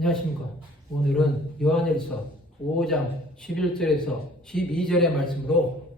안녕하십니까. 오늘은 요한일서 5장 11절에서 12절의 말씀으로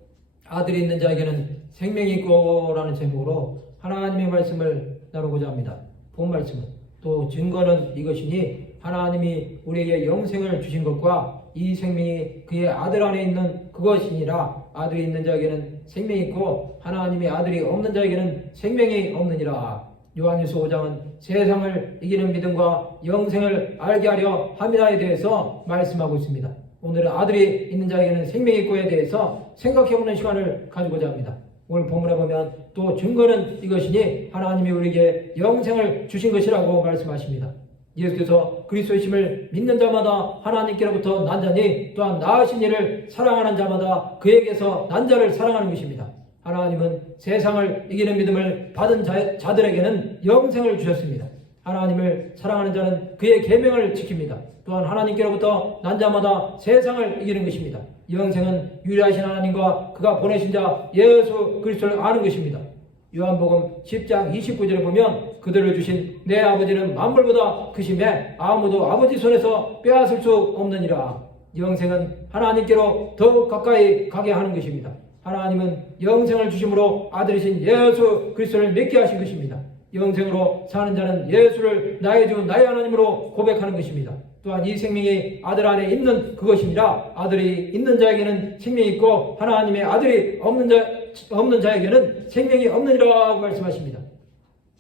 아들이 있는 자에게는 생명이 있고 라는 제목으로 하나님의 말씀을 나누고자 합니다. 본 말씀은 또 증거는 이것이니 하나님이 우리에게 영생을 주신 것과 이 생명이 그의 아들 안에 있는 그것이니라. 아들이 있는 자에게는 생명이 있고 하나님의 아들이 없는 자에게는 생명이 없느니라. 요한일서 5장은 세상을 이기는 믿음과 영생을 알게 하려 함이라에 대해서 말씀하고 있습니다. 오늘은 아들이 있는 자에게는 생명이 있고에 대해서 생각해보는 시간을 가지고자 합니다. 오늘 본문에 보면 또 증거는 이것이니 하나님이 우리에게 영생을 주신 것이라고 말씀하십니다. 예수께서 그리스도이심을 믿는 자마다 하나님께로부터 난 자니 또한 나으신 이를 사랑하는 자마다 그에게서 난 자를 사랑하는 것입니다. 하나님은 세상을 이기는 믿음을 받은 자들에게는 영생을 주셨습니다. 하나님을 사랑하는 자는 그의 계명을 지킵니다. 또한 하나님께로부터 난 자마다 세상을 이기는 것입니다. 영생은 유일하신 하나님과 그가 보내신 자 예수 그리스도를 아는 것입니다. 요한복음 10장 29절에 보면 그들을 주신 내 아버지는 만물보다 크심에 아무도 아버지 손에서 빼앗을 수 없느니라. 영생은 하나님께로 더욱 가까이 가게 하는 것입니다. 하나님은 영생을 주심으로 아들이신 예수 그리스도를 믿게 하신 것입니다. 영생으로 사는 자는 예수를 나의 주 나의 하나님으로 고백하는 것입니다. 또한 이 생명이 아들 안에 있는 그것이니라. 아들이 있는 자에게는 생명이 있고 하나님의 아들이 없는 자에게는 생명이 없느니라고 말씀하십니다.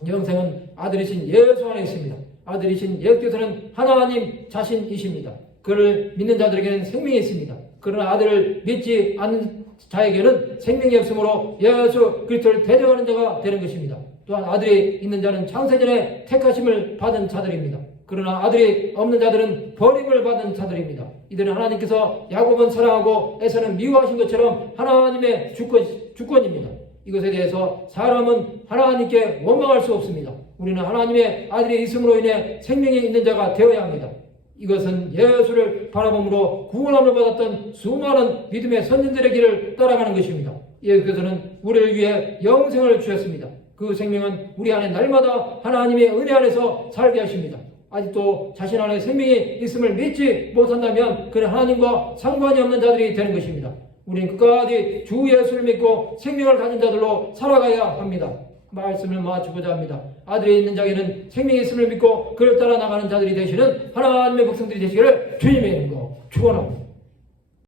영생은 아들이신 예수 안에 있습니다. 아들이신 예수께서는 하나님 자신이십니다. 그를 믿는 자들에게는 생명이 있습니다. 그러나 아들을 믿지 않는 자에게는 생명이 없으므로 예수 그리스도를 대적하는 자가 되는 것입니다. 또한 아들이 있는 자는 창세전에 택하심을 받은 자들입니다. 그러나 아들이 없는 자들은 버림을 받은 자들입니다. 이들은 하나님께서 야곱은 사랑하고 에사는 미워하신 것처럼 하나님의 주권입니다. 이것에 대해서 사람은 하나님께 원망할 수 없습니다. 우리는 하나님의 아들이 있음으로 인해 생명이 있는 자가 되어야 합니다. 이것은 예수를 바라봄으로 구원함을 받았던 수많은 믿음의 선진들의 길을 따라가는 것입니다. 예수께서는 우리를 위해 영생을 주셨습니다. 그 생명은 우리 안에 날마다 하나님의 은혜 안에서 살게 하십니다. 아직도 자신 안에 생명이 있음을 믿지 못한다면 그는 하나님과 상관이 없는 자들이 되는 것입니다. 우리는 끝까지 주 예수를 믿고 생명을 가진 자들로 살아가야 합니다. 말씀을 마치고자 합니다. 아들이 있는 자에게는 생명이 있음을 믿고 그를 따라 나가는 자들이 되시는 하나님의 백성들이 되시기를 주님의 이름으로 축원합니다.